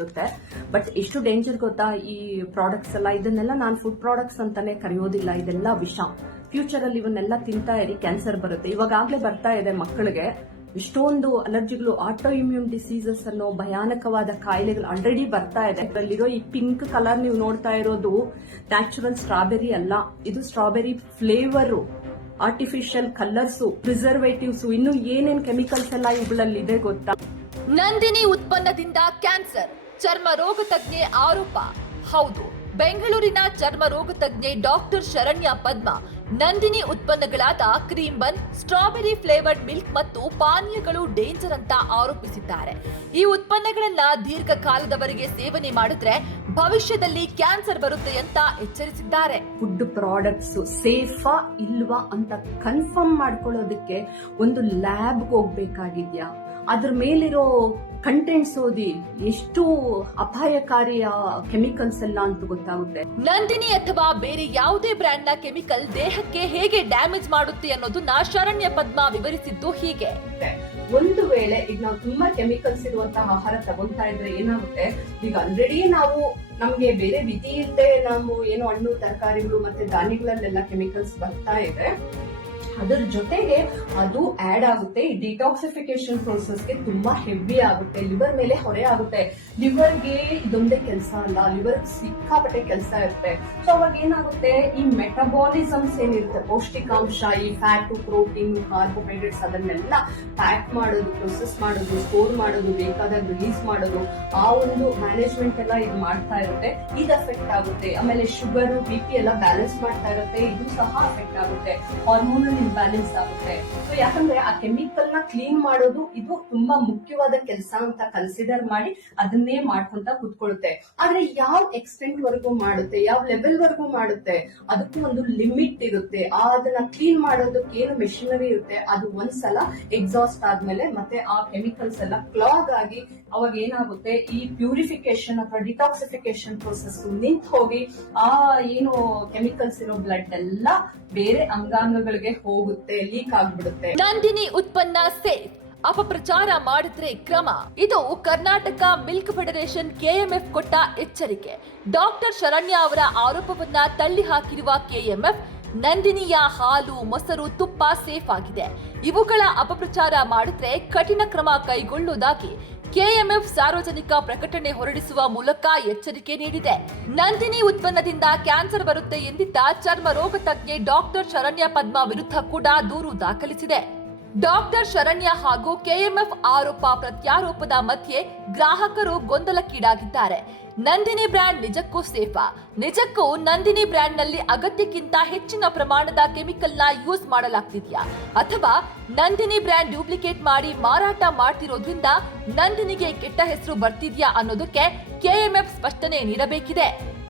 ಇರುತ್ತೆ. ಬಟ್ ಎಷ್ಟು ಡೇಂಜರ್ ಗೊತ್ತಾ ಈ ಪ್ರಾಡಕ್ಟ್ಸ್ ಎಲ್ಲ. ಇದನ್ನೆಲ್ಲ ನಾನು ಫುಡ್ ಪ್ರಾಡಕ್ಟ್ಸ್ ಅಂತಾನೆ ಕರೆಯೋದಿಲ್ಲ, ಇದೆಲ್ಲ ವಿಷ. ಫ್ಯೂಚರ್ ಅಲ್ಲಿ ಇವನ್ನೆಲ್ಲ ತಿಂತಾ ಇರಿ ಕ್ಯಾನ್ಸರ್ ಬರುತ್ತೆ. ಇವಾಗಲೇ ಬರ್ತಾ ಇದೆ ಮಕ್ಕಳಿಗೆ ಇಷ್ಟೊಂದು ಅಲರ್ಜಿಗಳು, ಆಟೋ ಇಮ್ಯೂನ್ ಡಿಸೀಸಸ್ ಅನ್ನೋ ಭಯಾನಕವಾದ ಕಾಯಿಲೆಗಳು ಆಲ್ರೆಡಿ ಬರ್ತಾ ಇದೆ. ಇದರಲ್ಲಿರೋ ಈ ಪಿಂಕ್ ಕಲರ್ ನೀವು ನೋಡ್ತಾ ಇರೋದು ನ್ಯಾಚುರಲ್ ಸ್ಟ್ರಾಬೆರಿ ಅಲ್ಲ, ಇದು strawberry flavour, artificial colours, preservatives, ಇನ್ನು ಏನೇನ್ ಕೆಮಿಕಲ್ಸ್ ಎಲ್ಲ ಇವುಗಳಲ್ಲಿ ಇದೆ ಗೊತ್ತಾ. ನಂದಿನಿ ಉತ್ಪನ್ನದಿಂದ ಕ್ಯಾನ್ಸರ್, ಚರ್ಮ ರೋಗ ತಜ್ಞೆ ಆರೋಪ. ಹೌದು, ಬೆಂಗಳೂರಿನ ಚರ್ಮ ರೋಗ ತಜ್ಞೆ ಡಾಕ್ಟರ್ ಶರಣ್ಯ ಪದ್ಮ ನಂದಿನಿ ಉತ್ಪನ್ನಗಳಾದ ಕ್ರೀಮ್ ಬನ್, ಸ್ಟ್ರಾಬೆರಿ ಫ್ಲೇವರ್ಡ್ ಮಿಲ್ಕ್ ಮತ್ತು ಪಾನೀಯಗಳು ಡೇಂಜರ್ ಅಂತ ಆರೋಪಿಸಿದ್ದಾರೆ. ಈ ಉತ್ಪನ್ನಗಳನ್ನ ದೀರ್ಘಕಾಲದವರೆಗೆ ಸೇವನೆ ಮಾಡಿದ್ರೆ ಭವಿಷ್ಯದಲ್ಲಿ ಕ್ಯಾನ್ಸರ್ ಬರುತ್ತೆ ಅಂತ ಎಚ್ಚರಿಸಿದ್ದಾರೆ. ಫುಡ್ ಪ್ರಾಡಕ್ಟ್ಸ್ ಸೇಫಾ ಇಲ್ವಾ ಅಂತ ಕನ್ಫರ್ಮ್ ಮಾಡ್ಕೊಳ್ಳೋದಕ್ಕೆ ಒಂದು ಲ್ಯಾಬ್ಗೆ ಹೋಗ್ಬೇಕಾಗಿದ್ಯಾ, ಅದ್ರ ಮೇಲಿರೋ ಕಂಟೆಂಟ್ಸ್ ಓದಿ ಎಷ್ಟು ಅಪಾಯಕಾರಿಯ ಕೆಮಿಕಲ್ಸ್ ಎಲ್ಲ ಅಂತ ಗೊತ್ತಾಗುತ್ತೆ. ನಂದಿನಿ ಅಥವಾ ಬೇರೆ ಯಾವುದೇ ಬ್ರ್ಯಾಂಡ್ ನ ಕೆಮಿಕಲ್ ದೇಹಕ್ಕೆ ಹೇಗೆ ಡ್ಯಾಮೇಜ್ ಮಾಡುತ್ತೆ ಅನ್ನೋದನ್ನ ಶರಣ್ಯ ಪದ್ಮ ವಿವರಿಸಿದ್ದು ಹೀಗೆ. ಒಂದು ವೇಳೆ ಈಗ ನಾವು ತುಂಬಾ ಕೆಮಿಕಲ್ಸ್ ಇರುವಂತಹ ಆಹಾರ ತಗೊಂತಾ ಇದ್ರೆ ಏನಾಗುತ್ತೆ, ಈಗ ಆಲ್ರೆಡಿ ನಮ್ಗೆ ಬೇರೆ ವಿಧಿ ಇಲ್ಲದೆ ನಾವು ಏನೋ ಹಣ್ಣು ತರಕಾರಿಗಳು ಮತ್ತೆ ಧಾನ್ಯಗಳಲ್ಲೆಲ್ಲ ಕೆಮಿಕಲ್ಸ್ ಬರ್ತಾ ಇದೆ. ಅದರ ಜೊತೆಗೆ ಅದು ಆಡ್ ಆಗುತ್ತೆ, ಈ ಡಿಟಾಕ್ಸಿಫಿಕೇಶನ್ ಪ್ರೋಸೆಸ್ಗೆ ತುಂಬಾ ಹೆವಿ ಆಗುತ್ತೆ, ಲಿವರ್ ಮೇಲೆ ಹೊರೆ ಆಗುತ್ತೆ. ಲಿವರ್ಗೆ ಇದೊಂದೇ ಕೆಲಸ ಅಲ್ಲ, ಲಿವರ್ ಸಿಕ್ಕಾಪಟ್ಟೆ ಕೆಲಸ ಇರುತ್ತೆ. ಸೊ ಅವಾಗ ಏನಾಗುತ್ತೆ, ಈ ಮೆಟಬಾಲಿಸಮ್ಸ್ ಏನಿರುತ್ತೆ, ಪೌಷ್ಟಿಕಾಂಶ, ಈ ಫ್ಯಾಟ್, ಪ್ರೋಟೀನ್, ಕಾರ್ಬೋಹೈಡ್ರೇಟ್ಸ್ ಅದನ್ನೆಲ್ಲ ಪ್ಯಾಕ್ ಮಾಡೋದು, ಪ್ರೊಸೆಸ್ ಮಾಡೋದು, ಸ್ಟೋರ್ ಮಾಡೋದು, ಬೇಕಾದಾಗ ರಿಲೀಸ್ ಮಾಡೋದು, ಆ ಒಂದು ಮ್ಯಾನೇಜ್ಮೆಂಟ್ ಎಲ್ಲ ಇದು ಮಾಡ್ತಾ ಇರುತ್ತೆ. ಇದು ಎಫೆಕ್ಟ್ ಆಗುತ್ತೆ. ಆಮೇಲೆ ಶುಗರ್, BP ಎಲ್ಲ ಬ್ಯಾಲೆನ್ಸ್ ಮಾಡ್ತಾ ಇರುತ್ತೆ, ಇದು ಸಹ ಎಫೆಕ್ಟ್ ಆಗುತ್ತೆ. ಹಾರ್ಮೋನಲ್ ಇಂಬ್ಯಾಲೆನ್ಸ್ ಆಗುತ್ತೆ. ಸೊ ಯಾಕಂದ್ರೆ ಆ ಕೆಮಿಕಲ್ ನ ಕ್ಲೀನ್ ಮಾಡೋದು ಇದು ತುಂಬಾ ಮುಖ್ಯವಾದ ಕೆಲಸ ಅಂತ ಕನ್ಸಿಡರ್ ಮಾಡಿ ಅದನ್ನೇ ಮಾಡ್ಕೊಂತ ಕುತ್ಕೊಳ್ಳುತ್ತೆ. ಆದ್ರೆ ಯಾವ ಎಕ್ಸ್ಟೆಂಟ್ ವರೆಗೂ ಮಾಡುತ್ತೆ, ಯಾವ ಲೆವೆಲ್ ವರೆಗೂ ಮಾಡುತ್ತೆ, ಅದಕ್ಕೂ ಒಂದು ಲಿಮಿಟ್ ಇರುತ್ತೆ. ಅದನ್ನ ಕ್ಲೀನ್ ಮಾಡೋದಕ್ಕೆ ಏನು ಮೆಷಿನರಿ ಇರುತ್ತೆ, ಅದು ಒಂದ್ಸಲ ಎಕ್ಸಾಸ್ಟ್ ಆದ್ಮೇಲೆ ಮತ್ತೆ ಆ ಕೆಮಿಕಲ್ಸ್ ಎಲ್ಲ ಕ್ಲಾಗ್ ಆಗಿ ಅವಾಗ ಏನಾಗುತ್ತೆ, ಈ ಪ್ಯೂರಿಫಿಕೇಶನ್ ಅಥವಾ ಡಿಟಾಕ್ಸಿಫಿಕೇಶನ್ ಪ್ರೋಸೆಸ್ ನಿಂತು ಹೋಗಿ ಆ ಏನು ಕೆಮಿಕಲ್ಸ್ ಇರೋ ಬ್ಲಡ್ ಎಲ್ಲ ಬೇರೆ ಅಂಗಾಂಗಗಳಿಗೆ ಹೋಗುತ್ತೆ, ಲೀಕ್ ಆಗ್ಬಿಡುತ್ತೆ. ನಂದಿನಿ ಉತ್ಪನ್ನ ಸೇಫ್, ಅಪಪ್ರಚಾರ ಮಾಡಿದ್ರೆ ಕ್ರಮ. ಇದು ಕರ್ನಾಟಕ ಮಿಲ್ಕ್ ಫೆಡರೇಷನ್ KMF ಕೊಟ್ಟ ಎಚ್ಚರಿಕೆ. ಡಾಕ್ಟರ್ ಶರಣ್ಯ ಅವರ ಆರೋಪವನ್ನ ತಳ್ಳಿ ಹಾಕಿರುವ KMF, ನಂದಿನಿಯ ಹಾಲು, ಮೊಸರು, ತುಪ್ಪ ಸೇಫ್ ಆಗಿದೆ. ಇವುಗಳ ಅಪಪ್ರಚಾರ ಮಾಡಿದ್ರೆ ಕಠಿಣ ಕ್ರಮ ಕೈಗೊಳ್ಳುವುದಾಗಿ KMF ಸಾರ್ವಜನಿಕ ಪ್ರಕಟಣೆ ಹೊರಡಿಸುವ ಮೂಲಕ ಎಚ್ಚರಿಕೆ ನೀಡಿದೆ. ನಂದಿನಿ ಉತ್ಪನ್ನದಿಂದ ಕ್ಯಾನ್ಸರ್ ಬರುತ್ತೆ ಎಂದಿದ್ದ ಚರ್ಮ ರೋಗ ತಜ್ಞೆ ಡಾಕ್ಟರ್ ಶರಣ್ಯ ಪದ್ಮ ವಿರುದ್ಧ ಕೂಡ ದೂರು ದಾಖಲಿಸಿದೆ. ಡಾಕ್ಟರ್ ಶರಣ್ಯ ಹಾಗೂ KMF ಆರೋಪ ಪ್ರತ್ಯಾರೋಪದ ಮಧ್ಯೆ ಗ್ರಾಹಕರು ಗೊಂದಲಕ್ಕೀಡಾಗಿದ್ದಾರೆ. ನಂದಿನಿ ಬ್ರ್ಯಾಂಡ್ ನಿಜಕ್ಕೂ ಸೇಫಾ? ನಿಜಕ್ಕೂ ನಂದಿನಿ ಬ್ರ್ಯಾಂಡ್ ನಲ್ಲಿ ಅಗತ್ಯಕ್ಕಿಂತ ಹೆಚ್ಚಿನ ಪ್ರಮಾಣದ ಕೆಮಿಕಲ್ ನ ಯೂಸ್ ಮಾಡಲಾಗ್ತಿದ್ಯಾ, ಅಥವಾ ನಂದಿನಿ ಬ್ರ್ಯಾಂಡ್ ಡೂಪ್ಲಿಕೇಟ್ ಮಾಡಿ ಮಾರಾಟ ಮಾಡ್ತಿರೋದ್ರಿಂದ ನಂದಿನಿಗೆ ಕೆಟ್ಟ ಹೆಸರು ಬರ್ತಿದ್ಯಾ ಅನ್ನೋದಕ್ಕೆ KMF ಸ್ಪಷ್ಟನೆ ನೀಡಬೇಕಿದೆ.